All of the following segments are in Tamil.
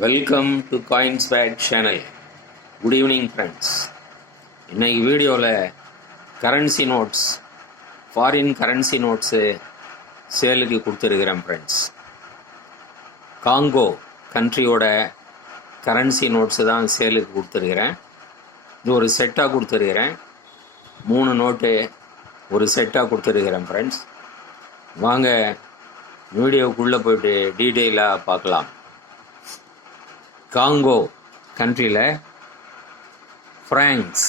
Welcome to Coinspad channel. Good evening friends. இன்றைக்கி வீடியோவில் currency notes, foreign currency notes சேலுக்கு கொடுத்துருக்கிறேன் ஃப்ரெண்ட்ஸ். காங்கோ கண்ட்ரியோட கரன்சி நோட்ஸு தான் சேலுக்கு கொடுத்துருக்கிறேன். இது ஒரு செட்டாக கொடுத்துருக்கிறேன். 3 நோட்டு ஒரு செட்டாக கொடுத்துருக்கிறேன் ஃப்ரெண்ட்ஸ். வாங்க வீடியோக்குள்ளே போய்ட்டு டீட்டெயிலாக பார்க்கலாம். காங்கோ கண்ட்ரியில் ஃப்ராங்க்ஸ்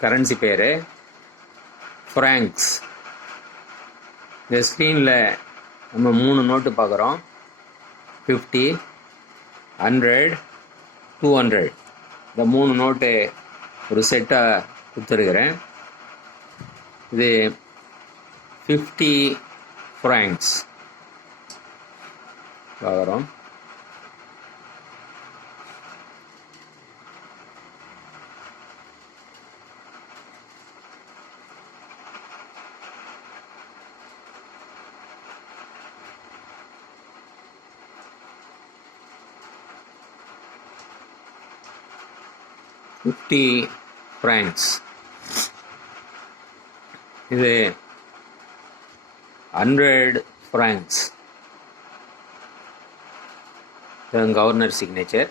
கரன்சி பேர் ஃப்ராங்க்ஸ். இந்த ஸ்க்ரீனில் நம்ம 3 நோட்டு பார்க்குறோம். 50, 100, 200. இந்த 3 நோட்டு ஒரு செட்டாக கொடுத்துருக்குறேன். இது 50 ஃப்ராங்க்ஸ் பார்க்குறோம். $50 francs. இது 100 francs. Governor signature.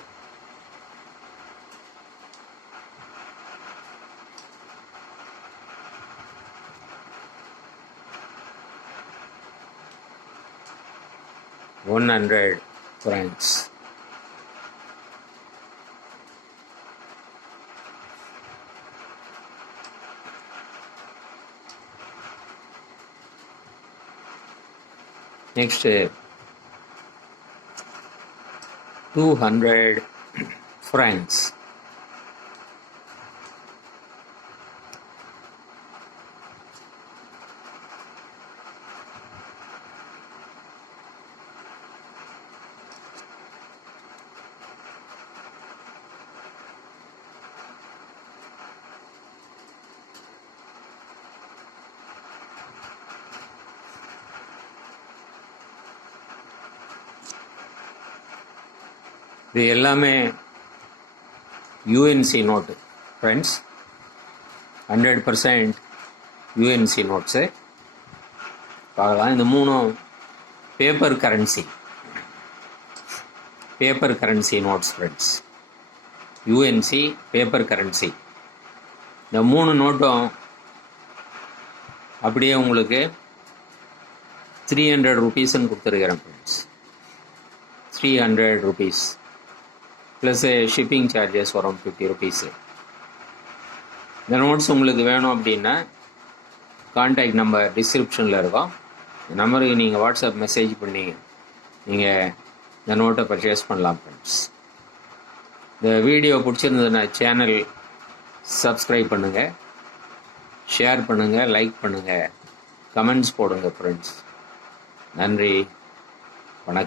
$100 francs. Next, 200 francs. இது எல்லாமே UNC note friends. 100% UNC notes பார்க்கலாம். இந்த 3 paper currency notes friends. UNC paper currency. இந்த 3 நோட்டும் அப்படியே உங்களுக்கு 300 ருபீஸ்ன்னு கொடுத்துருக்கிறேன் friends. 300 rupees plus shipping charges வரும் 50 ருபீஸு. இந்த நோட்ஸ் உங்களுக்கு வேணும் அப்படின்னா கான்டாக்ட் நம்பர் டிஸ்கிரிப்ஷனில் இருக்கும். இந்த நம்பருக்கு நீங்கள் வாட்ஸ்அப் மெசேஜ் பண்ணி நீங்கள் இந்த நோட்டை பர்ச்சேஸ் பண்ணலாம் ஃப்ரெண்ட்ஸ். இந்த வீடியோ பிடிச்சிருந்ததுன்னா சேனல் சப்ஸ்கிரைப் பண்ணுங்கள், ஷேர் பண்ணுங்கள், லைக் பண்ணுங்கள், கமெண்ட்ஸ் போடுங்க ஃப்ரெண்ட்ஸ். நன்றி, வணக்கம்.